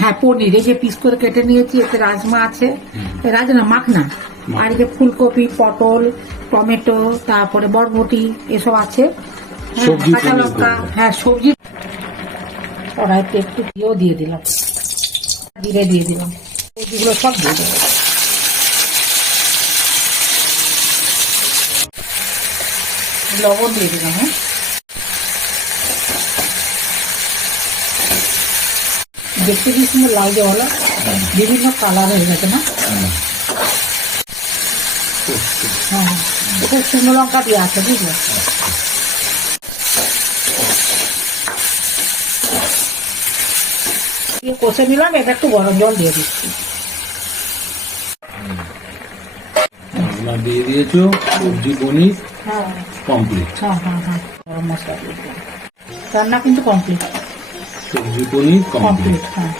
হ্যাঁ পনির এই যে পিস করে কেটে নিয়েছি, এতে রাজমা আছে, রাজমা মাখনা, আর এই যে ফুলকপি, পটল, টমেটো, তারপরে বরবটি এসব আছে, সবজি কাঁচা লঙ্কা, হ্যাঁ সবজি। কড়াইতে একটু ঘিও দিয়ে দিলাম, জিরে দিয়ে দিলাম, সবজিগুলো সব দিয়ে দেবো। লবণ দিয়ে দিলাম। হ্যাঁ দেখতে কি সুন্দর লাগছে বলো, বিভিন্ন কালার হয়ে গেছে না? হ্যাঁ খুব শুকনো লঙ্কা দিয়ে আছে, বুঝলে? কষে নিলাম, এটা একটু গরম জল দিয়ে দিচ্ছি। মশলা দিয়ে দিয়েছো, সবজি পনির হ্যাঁ কমপ্লিট। হ্যাঁ হ্যাঁ হ্যাঁ গরম মশলা দিয়ে দিলাম, রান্না কিন্তু কমপ্লিট। সবজি পনির কমপ্লিট। হ্যাঁ।